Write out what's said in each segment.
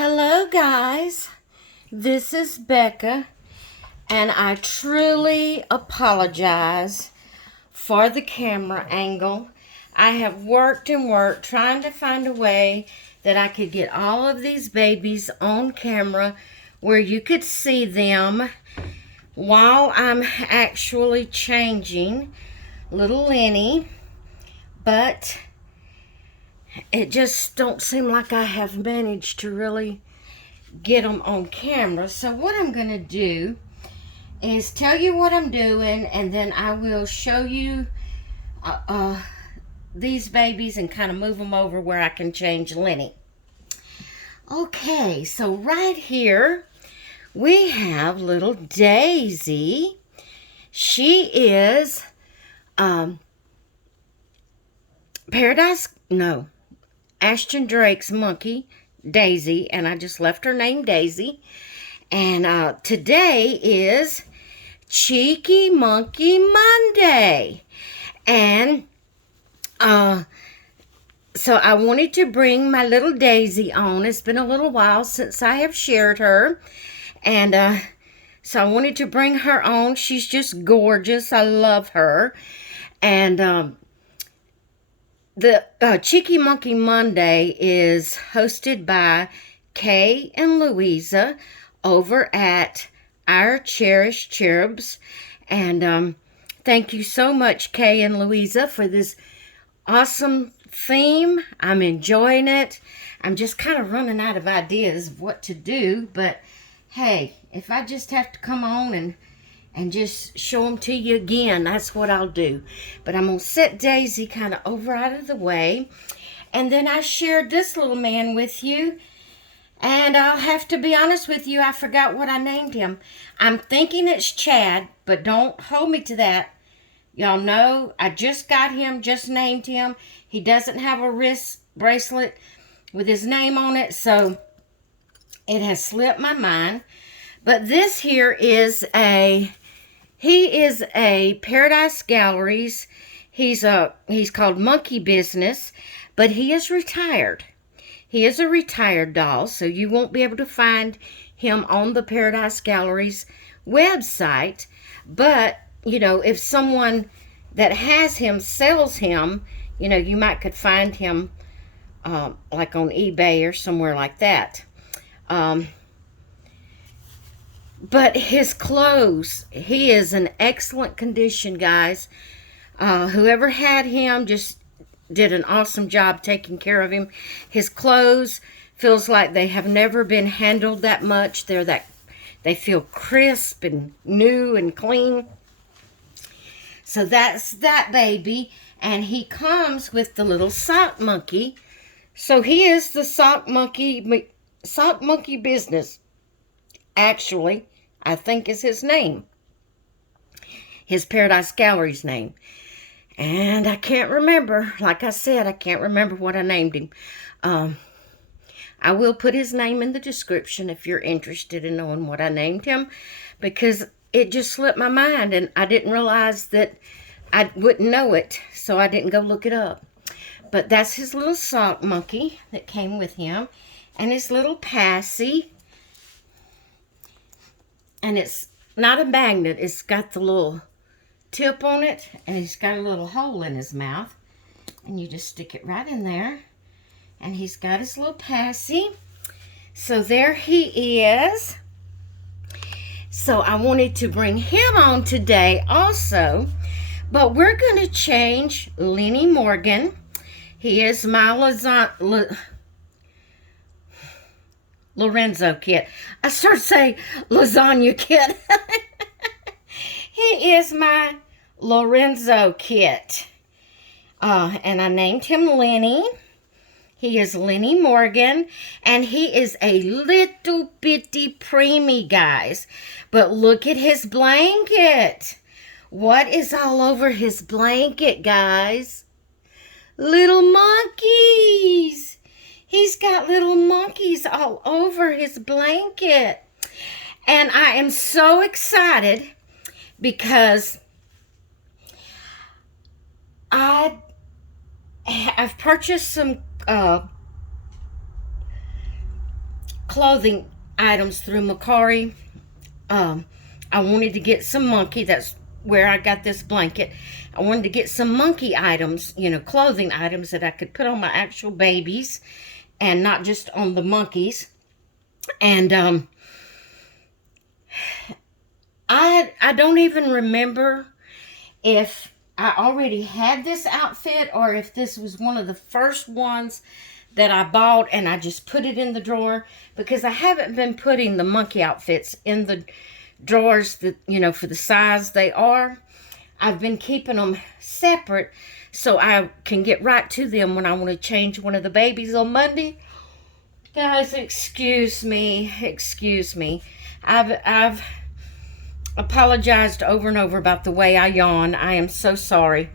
Hello guys, this is Becca, and I truly apologize for the camera angle. I have worked and worked trying to find a way that I could get all of these babies on camera where you could see them while I'm actually changing little Lennie, but it just don't seem like I have managed to really get them on camera. So what I'm going to do is tell you what I'm doing, and then I will show you these babies and kind of move them over where I can change Lennie. Okay, so right here we have little Daisy. She is Ashton Drake's monkey, Daisy, and I just left her name Daisy. And today is Cheeky Monkey Monday. And so I wanted to bring my little Daisy on. It's been a little while since I have shared her. And so I wanted to bring her on. She's just gorgeous. I love her. And the Cheeky Monkey Monday is hosted by Kay and Louisa over at Our Cherished Cherubs. And thank you so much, Kay and Louisa, for this awesome theme. I'm enjoying it. I'm just kind of running out of ideas of what to do. But hey, if I just have to come on and just show them to you again, that's what I'll do. But I'm going to set Daisy kind of over out of the way. And then I shared this little man with you. And I'll have to be honest with you, I forgot what I named him. I'm thinking it's Chad, but don't hold me to that. Y'all know I just got him, just named him. He doesn't have a wrist bracelet with his name on it, so it has slipped my mind. But this here is he is a Paradise Galleries. He's called Monkey Business, but he is retired. He is a retired doll, so you won't be able to find him on the Paradise Galleries website. But, you know, if someone that has him sells him, you know, you might could find him like on eBay or somewhere like that. But his clothes, he is in excellent condition, guys. Whoever had him just did an awesome job taking care of him. His clothes feels like they have never been handled that much. They feel crisp and new and clean. So that's that baby. And he comes with the little sock monkey. So he is the sock monkey business. Actually, I think is his name. His Paradise Galleries name. And I can't remember. Like I said, I can't remember what I named him. I will put his name in the description if you're interested in knowing what I named him. Because it just slipped my mind. And I didn't realize that I wouldn't know it. So I didn't go look it up. But that's his little sock monkey that came with him. And his little passy. And it's not a magnet. It's got the little tip on it, and he's got a little hole in his mouth, and you just stick it right in there. And he's got his little passy. So there he is. So I wanted to bring him on today also, but we're going to change Lennie Morgan. He is my Lorenzo kit. I started saying lasagna kit. He is my Lorenzo kit. And I named him Lennie. He is Lennie Morgan. And he is a little bitty preemie, guys. But look at his blanket. What is all over his blanket, guys? Little monkeys. He's got little monkeys all over his blanket. And I am so excited because I've purchased some clothing items through Macari. I wanted to get some monkey. That's where I got this blanket. I wanted to get some monkey items, clothing items that I could put on my actual babies and not just on the monkeys. And I don't even remember if I already had this outfit or if this was one of the first ones that I bought and I just put it in the drawer, because I haven't been putting the monkey outfits in the drawers that, for the size they are. I've been keeping them separate so I can get right to them when I want to change one of the babies on Monday. Guys, excuse me. I've apologized over and over about the way I yawn. I am so sorry.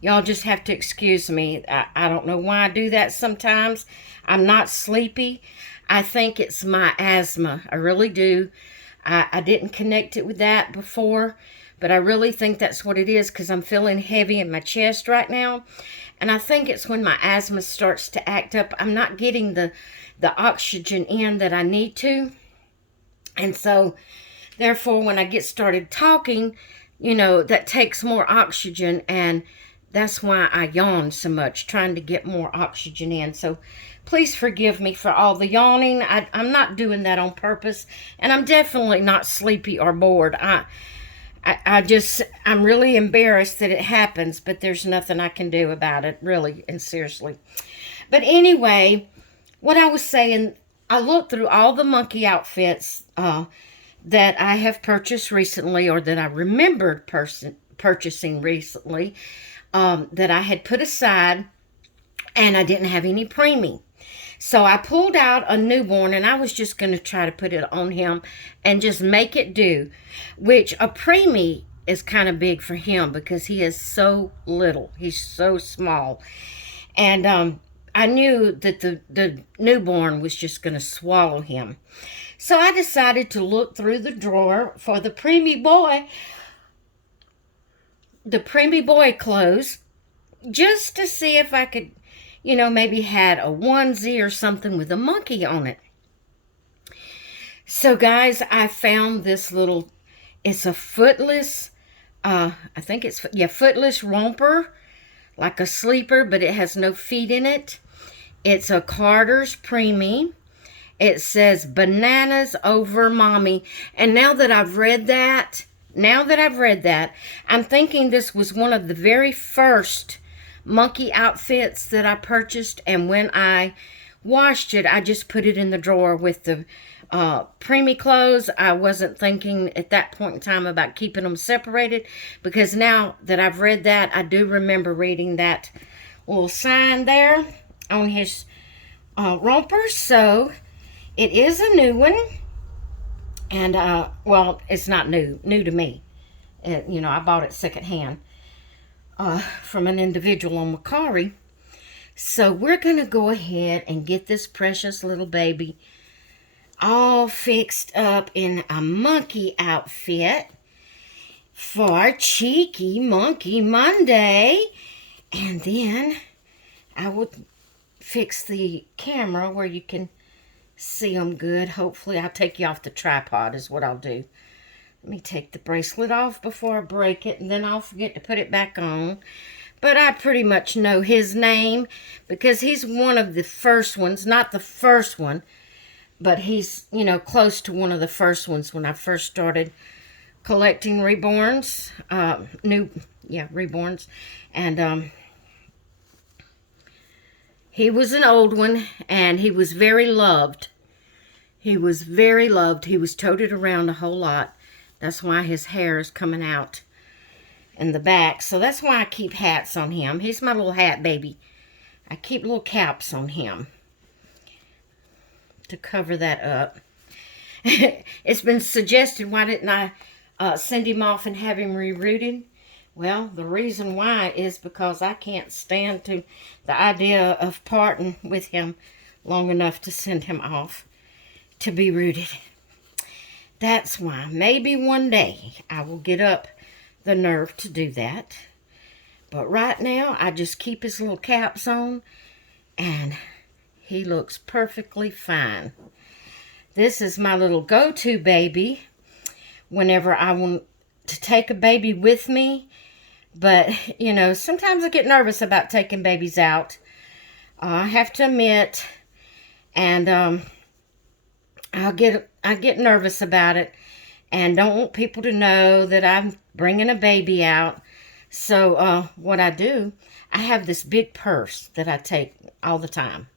Y'all just have to excuse me. I don't know why I do that sometimes. I'm not sleepy. I think it's my asthma. I really do. I didn't connect it with that before, but I really think that's what it is, because I'm feeling heavy in my chest right now. And I think it's when my asthma starts to act up. I'm not getting the oxygen in that I need to. And so, therefore, when I get started talking, that takes more oxygen, and that's why I yawn so much, trying to get more oxygen in. So please forgive me for all the yawning. I'm not doing that on purpose, and I'm definitely not sleepy or bored. I'm really embarrassed that it happens, but there's nothing I can do about it, really and seriously. But anyway, what I was saying, I looked through all the monkey outfits that I have purchased recently, or that I remembered purchasing recently, that I had put aside, and I didn't have any preemie. So I pulled out a newborn, and I was just going to try to put it on him and just make it do, which a preemie is kind of big for him because he is so little. He's so small. And I knew that the newborn was just going to swallow him. So I decided to look through the drawer for the preemie boy clothes, just to see if I could, maybe had a onesie or something with a monkey on it. So guys, I found this it's a footless, footless romper, like a sleeper, but it has no feet in it. It's a Carter's preemie. It says bananas over mommy. And now that I've read that, I'm thinking this was one of the very first monkey outfits that I purchased. And when I washed it, I just put it in the drawer with the preemie clothes. I wasn't thinking at that point in time about keeping them separated, because now that I've read that, I do remember reading that little sign there on his romper. So it is a new one, and it's not new to me. I bought it secondhand from an individual on Macari. So we're gonna go ahead and get this precious little baby all fixed up in a monkey outfit for Cheeky Monkey Monday, and then I will fix the camera where you can see them good. Hopefully I'll take you off the tripod is what I'll do. Let me take the bracelet off before I break it, and then I'll forget to put it back on. But I pretty much know his name because he's one of the first ones. Not the first one, but he's, close to one of the first ones when I first started collecting reborns. Reborns. And he was an old one, and he was very loved. He was very loved. He was toted around a whole lot. That's why his hair is coming out in the back. So that's why I keep hats on him. He's my little hat baby. I keep little caps on him to cover that up. It's been suggested, why didn't I send him off and have him rerooted? Well, the reason why is because I can't stand to the idea of parting with him long enough to send him off to be rooted. That's why. Maybe one day I will get up the nerve to do that. But right now, I just keep his little caps on, and he looks perfectly fine. This is my little go-to baby whenever I want to take a baby with me. But, you know, sometimes I get nervous about taking babies out. I have to admit, and I get nervous about it, and don't want people to know that I'm bringing a baby out. So what I do, I have this big purse that I take all the time.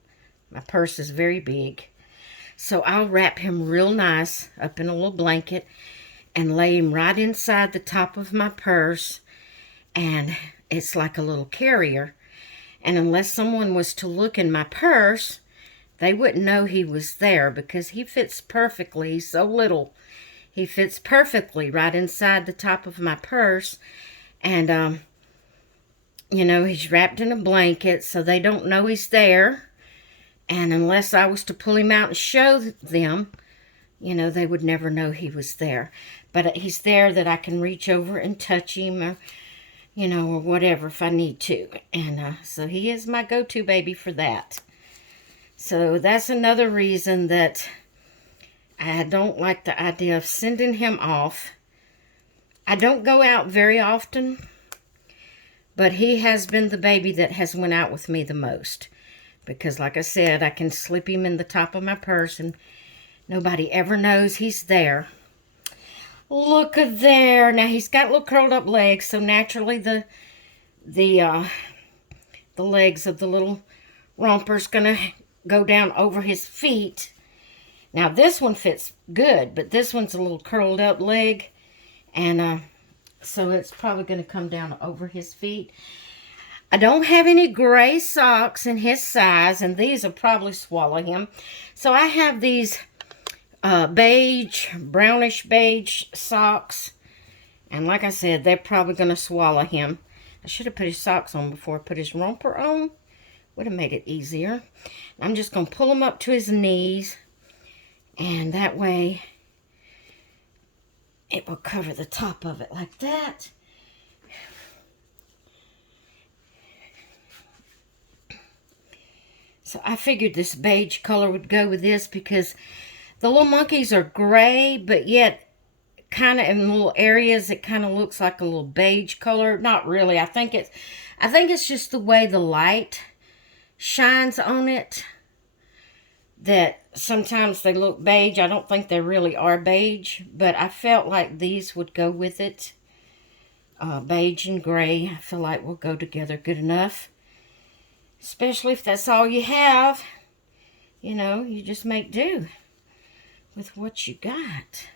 My purse is very big. So I'll wrap him real nice up in a little blanket and lay him right inside the top of my purse. And it's like a little carrier. And unless someone was to look in my purse, they wouldn't know he was there because he fits perfectly. He's so little. He fits perfectly right inside the top of my purse. And, you know, he's wrapped in a blanket so they don't know he's there. And unless I was to pull him out and show them, you know, they would never know he was there. But he's there that I can reach over and touch him or, you know, or whatever if I need to. And so he is my go-to baby for that. So that's another reason that I don't like the idea of sending him off. I don't go out very often, but he has been the baby that has went out with me the most. Because like I said, I can slip him in the top of my purse and nobody ever knows he's there. Look at there. Now he's got little curled up legs, so naturally the legs of the little romper's gonna go down over his feet. Now this one fits good, but this one's a little curled up leg, and so it's probably gonna come down over his feet. I don't have any gray socks in his size, and these will probably swallow him. So I have these beige, brownish beige socks. And like I said, they're probably going to swallow him. I should have put his socks on before I put his romper on. Would have made it easier. I'm just going to pull him up to his knees. And that way, it will cover the top of it like that. So I figured this beige color would go with this because the little monkeys are gray, but yet kind of in little areas it kind of looks like a little beige color. Not really. I think it's just the way the light shines on it that sometimes they look beige. I don't think they really are beige, but I felt like these would go with it. Beige and gray, I feel like will go together good enough. Especially if that's all you have. You know, you just make do with what you got.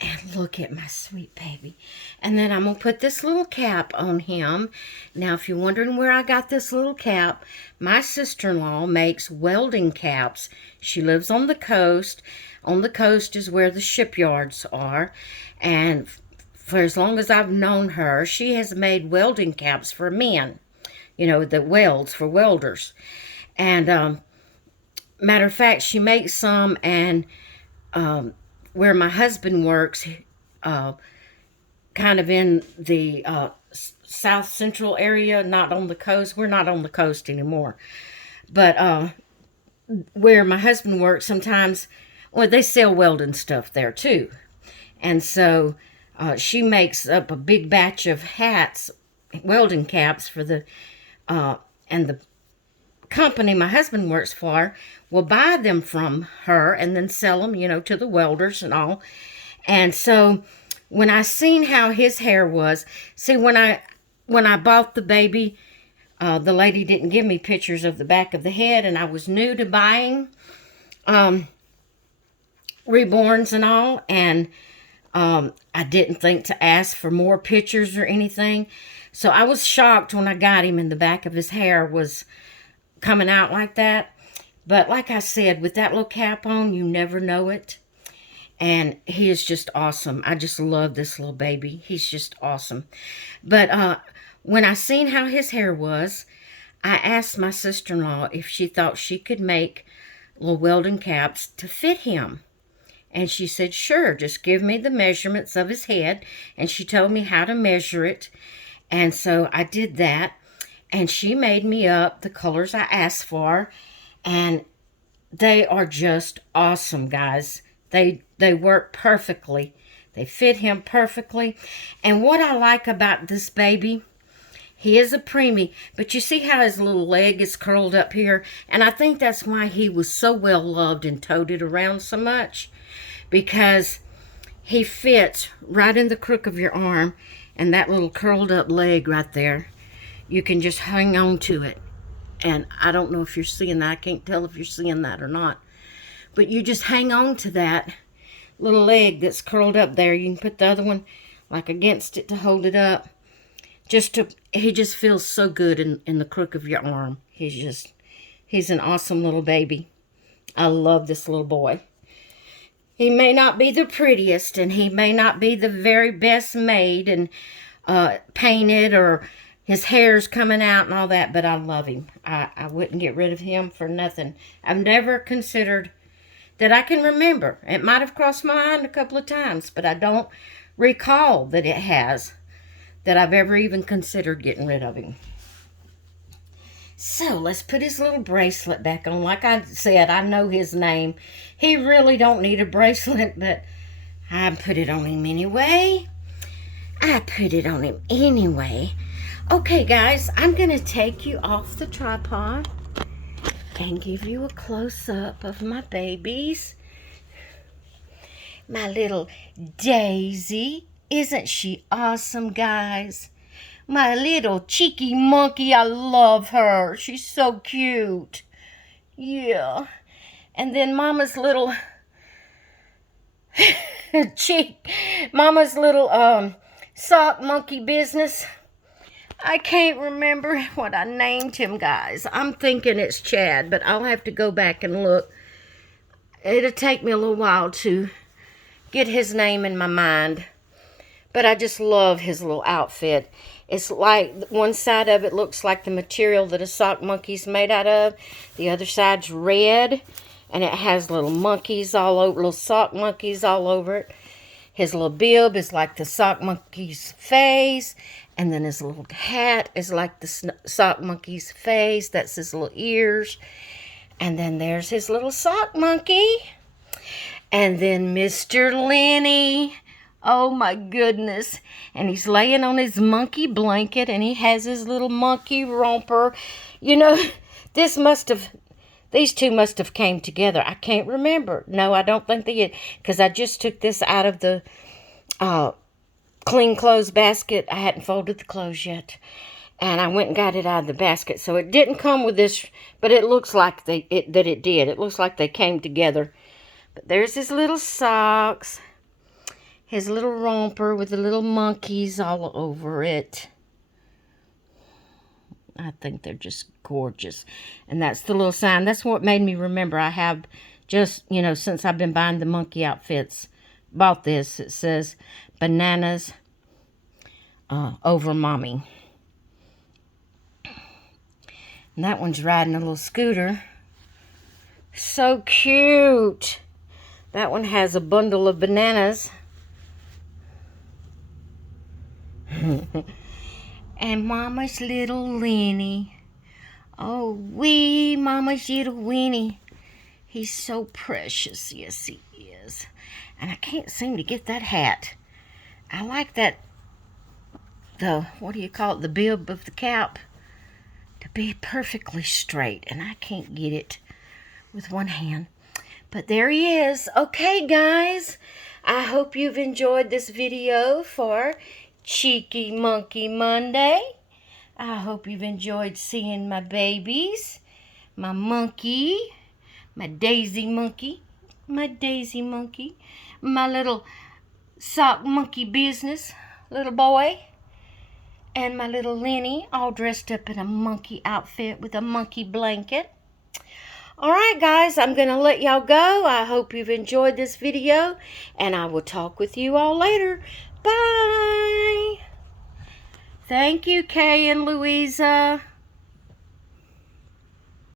And look at my sweet baby. And then I'm going to put this little cap on him. Now, if you're wondering where I got this little cap, my sister-in-law makes welding caps. She lives on the coast. On the coast is where the shipyards are. And for as long as I've known her, she has made welding caps for men. You know, the welds for welders. And matter of fact, she makes some, and where my husband works, kind of in the south central area, not on the coast. We're not on the coast anymore. But where my husband works, sometimes, well, they sell welding stuff there too. And so she makes up a big batch of hats, welding caps for the, and the company my husband works for will buy them from her and then sell them, you know, to the welders and all. And so when I seen how his hair was, see, when I bought the baby, the lady didn't give me pictures of the back of the head, and I was new to buying reborns and all, and I didn't think to ask for more pictures or anything. So I was shocked when I got him and the back of his hair was coming out like that. But like I said, with that little cap on, you never know it. And he is just awesome. I just love this little baby. He's just awesome. But when I seen how his hair was, I asked my sister-in-law if she thought she could make little welding caps to fit him. And she said, sure, just give me the measurements of his head. And she told me how to measure it. And so I did that. And she made me up the colors I asked for. And they are just awesome, guys. They work perfectly. They fit him perfectly. And what I like about this baby, he is a preemie, but you see how his little leg is curled up here? And I think that's why he was so well loved and toted around so much, because he fits right in the crook of your arm, and that little curled up leg right there, you can just hang on to it. And I don't know if you're seeing that. I can't tell if you're seeing that or not. But you just hang on to that little leg that's curled up there. You can put the other one like against it to hold it up. He just feels so good in the crook of your arm. He's an awesome little baby. I love this little boy. He may not be the prettiest, and he may not be the very best made and painted, or his hair's coming out and all that, but I love him. I wouldn't get rid of him for nothing. I've never considered, that I can remember. It might have crossed my mind a couple of times, but I don't recall that it has, that I've ever even considered getting rid of him. So let's put his little bracelet back on. Like I said, I know his name. He really don't need a bracelet, but I put it on him anyway. Okay, guys, I'm going to take you off the tripod and give you a close-up of my babies. My little Daisy. Isn't she awesome, guys? My little cheeky monkey, I love her. She's so cute. Yeah. And then Mama's little Mama's little sock monkey business. I can't remember what I named him, guys. I'm thinking it's Chad, but I'll have to go back and look. It'll take me a little while to get his name in my mind. But I just love his little outfit. It's like one side of it looks like the material that a sock monkey's made out of. The other side's red, and it has little monkeys all over, little sock monkeys all over it. His little bib is like the sock monkey's face, and then his little hat is like the sock monkey's face. That's his little ears. And then there's his little sock monkey. And then Mr. Lennie. Oh my goodness. And he's laying on his monkey blanket, and he has his little monkey romper. You know, these two must have came together. I can't remember. No, I don't think they did, because I just took this out of the clean clothes basket. I hadn't folded the clothes yet. And I went and got it out of the basket. So it didn't come with this, but it looks like it did. It looks like they came together. But there's his little socks. His little romper with the little monkeys all over it. I think they're just gorgeous. And that's the little sign. That's what made me remember. I have just, since I've been buying the monkey outfits, bought this. It says, bananas over mommy. And that one's riding a little scooter. So cute. That one has a bundle of bananas. And Mama's little Lennie. Oh, wee, Mama's little Winnie. He's so precious. Yes, he is. And I can't seem to get that hat. I like that, what do you call it, the bib of the cap, to be perfectly straight. And I can't get it with one hand. But there he is. Okay, guys. I hope you've enjoyed this video for Cheeky Monkey Monday. I hope you've enjoyed seeing my babies. My monkey. My Daisy monkey. My Daisy monkey. My little sock monkey business little boy. And my little Lennie, all dressed up in a monkey outfit with a monkey blanket. Alright guys, I'm going to let y'all go. I hope you've enjoyed this video, and I will talk with you all later. Bye! Thank you, Kay and Louisa.